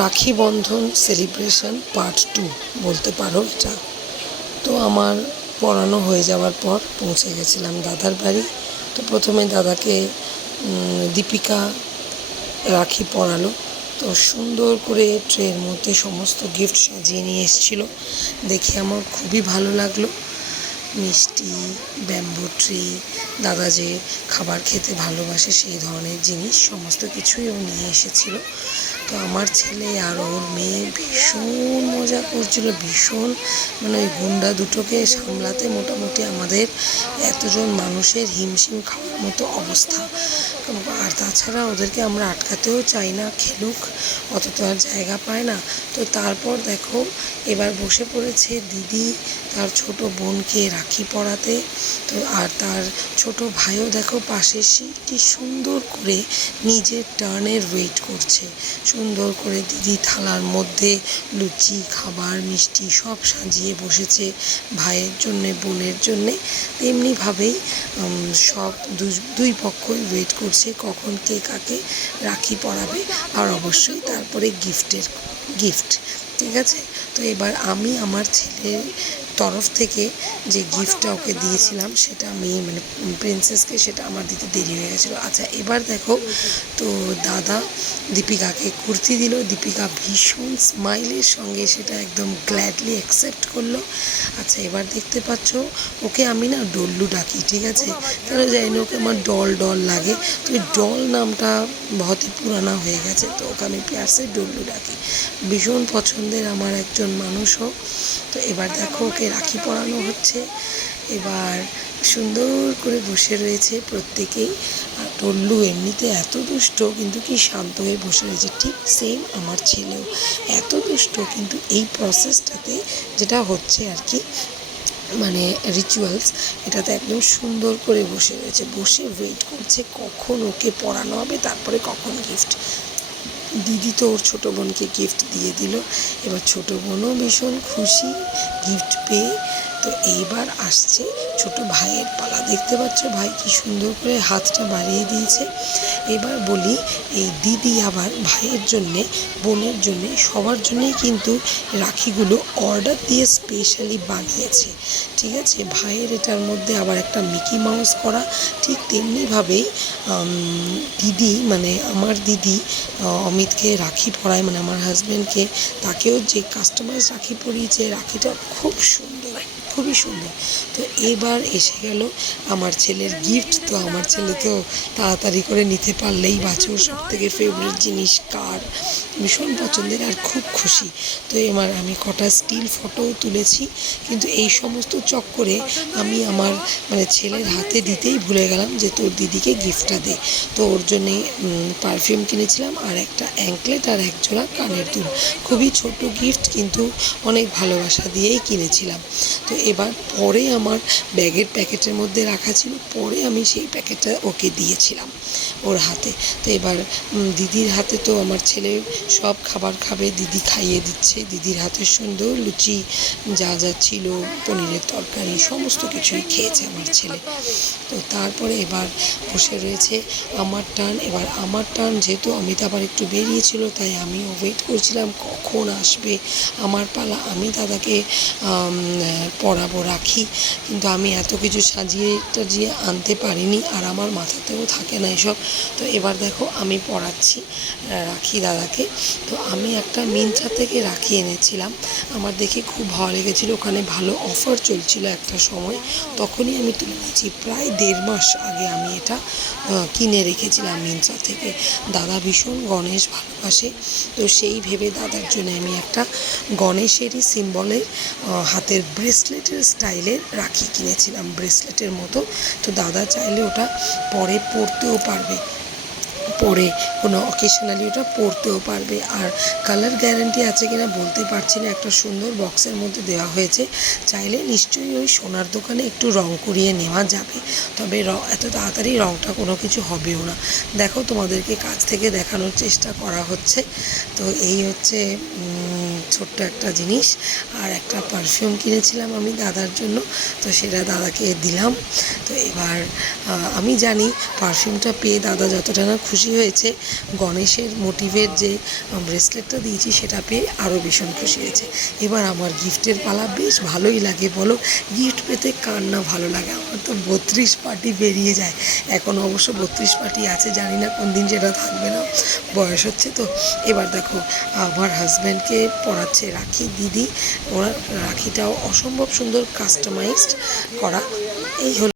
Rakhi Bandhan celebration part 2 বলতে পারো এটা। তো আমার পড়ানো হয়ে যাওয়ার পর পৌঁছে গেছিলাম দাদার বাড়ি। তো প্রথমে দাদাকে দীপিকা রাখি পরালো। তো সুন্দর করে ট্রের মধ্যে সমস্ত গিফট সাজিয়ে নিয়ে এসেছিলো, দেখে আমার খুবই ভালো লাগলো। মিষ্টি, ব্যাম্বু ট্রি, দাদা যে খাবার খেতে ভালোবাসে সেই ধরনের জিনিস সমস্ত কিছুই ও নিয়ে এসেছিলো। তো আমার ছেলে আর ওর মেয়ে ভীষণ মজা করছিল, ভীষণ মানে ওই গুন্ডা দুটোকে সামলাতে মোটামুটি আমাদের এতজন মানুষের হিমশিম খাওয়ার মতো অবস্থা। আর তাছাড়া ওদেরকে আমরা আটকাতেও চাই না, খেলুক, অত তো আর জায়গা পায় না। তো তারপর দেখো এবার বসে পড়েছে দিদি তার ছোট বোনকে রাখি পরাতে। তো আর তার ছোট ভাইও দেখো পাশে কি সুন্দর করে নিজের টার্নের ওয়েট করছে। সুন্দর করে দিদি থালার মধ্যে লুচি, খাবার, মিষ্টি সব সাজিয়ে বসেছে ভাইয়ের জন্যে, বোনের জন্যে। তেমনিভাবেই সব দুই পক্ষই ওয়েট করছে কখন কে কাকে রাখি পরাবে, আর অবশ্যই তারপরে গিফট, ঠিক আছে। তো এবার আমি আমার ছেলের তরফ থেকে যে গিফটটা ওকে দিয়েছিলাম সেটা আমি মানে প্রিন্সেসকে, সেটা আমার দিতে দেরি হয়ে গেছিলো। আচ্ছা এবার দেখো, তো দাদা দীপিকাকে কুর্তি দিল, দীপিকা ভীষণ স্মাইলের সঙ্গে সেটা একদম গ্ল্যাডলি অ্যাকসেপ্ট করলো। আচ্ছা এবার দেখতে পাচ্ছ ওকে আমি না ডল্লু ডাকি, ঠিক আছে, কেন জানি না ওকে আমার ডল লাগে। তো ওই ডল নামটা বহুতই পুরানা হয়ে গেছে, তো ওকে আমি প্যারসে ডল্লু ডাকি। ভীষণ পছন্দের আমার একজন মানুষও। তো এবার দেখো ওকে রাখি পরানো হচ্ছে। এবার সুন্দর করে বসে রয়েছে প্রত্যেকেই। আর টল্লু এমনিতে এত দুষ্ট, কিন্তু কি শান্ত হয়ে বসে রয়েছে, ঠিক সেম আমার ছেলেও এত দুষ্ট, কিন্তু এই প্রসেসটাতে যেটা হচ্ছে আর কি মানে রিচুয়ালস, এটাতে একদম সুন্দর করে বসে রয়েছে, বসে ওয়েট করছে কখন ওকে পরানো হবে, তারপরে কখন গিফট। দিদি তো ওর ছোটো বোনকে গিফট দিয়ে দিল, এবার ছোটো বোনও ভীষণ খুশি গিফট পেয়ে। তো এইবার আসছে ছোট ভাইয়ের পালা, দেখতে পাচ্ছ ভাই কি সুন্দর করে হাতটা বাড়িয়ে দিয়েছে। এবার বলি এই দিদি আবার ভাইয়ের জন্যে, বোনের জন্যে, সবার জন্যেই কিন্তু রাখিগুলো অর্ডার দিয়ে স্পেশালি বানিয়েছে, ঠিক আছে। ভাইয়ের এটার মধ্যে আবার একটা মিকি মাউস করা, ঠিক তেমনিভাবেই দিদি মানে আমার দিদি অমিতকে রাখি পরায়, মানে আমার হাজব্যান্ডকে, তাকেও যে কাস্টমাইজ রাখি পরিয়েছে, রাখিটা খুব সুন্দর, খুবই সুন্দর। তো এবার এসে গেল আমার ছেলের গিফট। তো আমার ছেলে তো তাড়াতাড়ি করে নিতে পারলেই বাঁচে, ওর সব থেকে ফেভারিট জিনিস কার, ভীষণ পছন্দের আর খুব খুশি। তো এবার আমি কটা স্টিল ফটোও তুলেছি, কিন্তু এই সমস্ত চক্করে আমি আমার মানে ছেলের হাতে দিতেই ভুলে গেলাম যে তোর দিদিকে গিফটটা দে। তো ওর জন্যে পারফিউম কিনেছিলাম আর একটা অ্যাঙ্কলেট আর একজোড়া কানের দুল, খুবই ছোট গিফট কিন্তু অনেক ভালোবাসা দিয়েই কিনেছিলাম। তো এবার পরে আমার ব্যাগের প্যাকেটের মধ্যে রাখা ছিল, পরে আমি সেই প্যাকেটটা ওকে দিয়েছিলাম ওর হাতে। তো এবার দিদির হাতে তো আমার ছেলে সব খাবার খাবে, দিদি খাইয়ে দিচ্ছে, দিদির হাতে সুন্দর লুচি যা ছিল, পনিরের তরকারি সমস্ত কিছুই খেয়েছে আমার ছেলে। তো তারপরে এবার বসে রয়েছে আমার টার্ন। এবার আমার টার্ন যেহেতু অমিত আবার একটু বেরিয়েছিল, তাই আমিও ওয়েট করছিলাম কখন আসবে আমার পালা, আমি দাদাকে পরাবো রাখি। কিন্তু আমি এত কিছু সাজিয়ে টাজিয়ে আনতে পারিনি, আর আমার মাথাতেও থাকে না এসব। তো এবার দেখো আমি পরাচ্ছি রাখি দাদাকে। তো আমি একটা মিন্ত্রা থেকে রাখি এনেছিলাম, আমার দেখে খুব ভালো লেগেছিলো, ওখানে ভালো অফার চলছিল একটা সময়, তখনই আমি তুলে নিয়েছি। প্রায় 1.5 মাস আগে আমি এটা কিনে রেখেছিলাম মিন্ত্রা থেকে। দাদা ভীষণ গণেশ ভালোবাসে, তো সেই ভেবে দাদার জন্য আমি একটা গণেশেরই সিম্বলের হাতের ব্রেসলেটের স্টাইলের রাখি কিনেছিলাম, ব্রেসলেটের মতো। তো দাদা চাইলে ওটা পরে পরতেও পারবে, পরে কোনো অকেশনালি ওটা পরতেও পারবে। আর কালার গ্যারান্টি আছে কিনা বলতে পারছি না, একটা সুন্দর বক্সের মধ্যে দেওয়া হয়েছে, চাইলে নিশ্চয়ই ওই সোনার দোকানে একটু রং করিয়ে নেওয়া যাবে, তবে এত তাড়াতাড়ি রংটা কোনো কিছু হবেও না। দেখো তোমাদেরকে কাছ থেকে দেখানোর চেষ্টা করা হচ্ছে। তো এই হচ্ছে ছোট্ট একটা জিনিস, আর একটা পারফিউম কিনেছিলাম আমি দাদার জন্য, তো সেটা দাদাকে দিলাম। তো এবার আমি জানি পারফিউমটা পেয়ে দাদা যতটা না খুশি হয়েছে, গণেশের মোটিভের যে ব্রেসলেটটা দিয়েছি সেটা পেয়ে আরও ভীষণ খুশি হয়েছে। এবার আমার গিফটের পালা। বেশ ভালোই লাগে বলো, গিফট পেতে কার না ভালো লাগে। আমার তো 32 পার্টি বেরিয়ে যায়, এখন অবশ্য 32 পার্টি আছে, জানি না কোন দিন সেটা থাকবে না, বয়স হচ্ছে তো। এবার দেখো আমার হাজব্যান্ডকে পরাচ্ছে রাখি দিদি, ওনার রাখিটাও অসম্ভব সুন্দর কাস্টমাইজড করা। এই হলো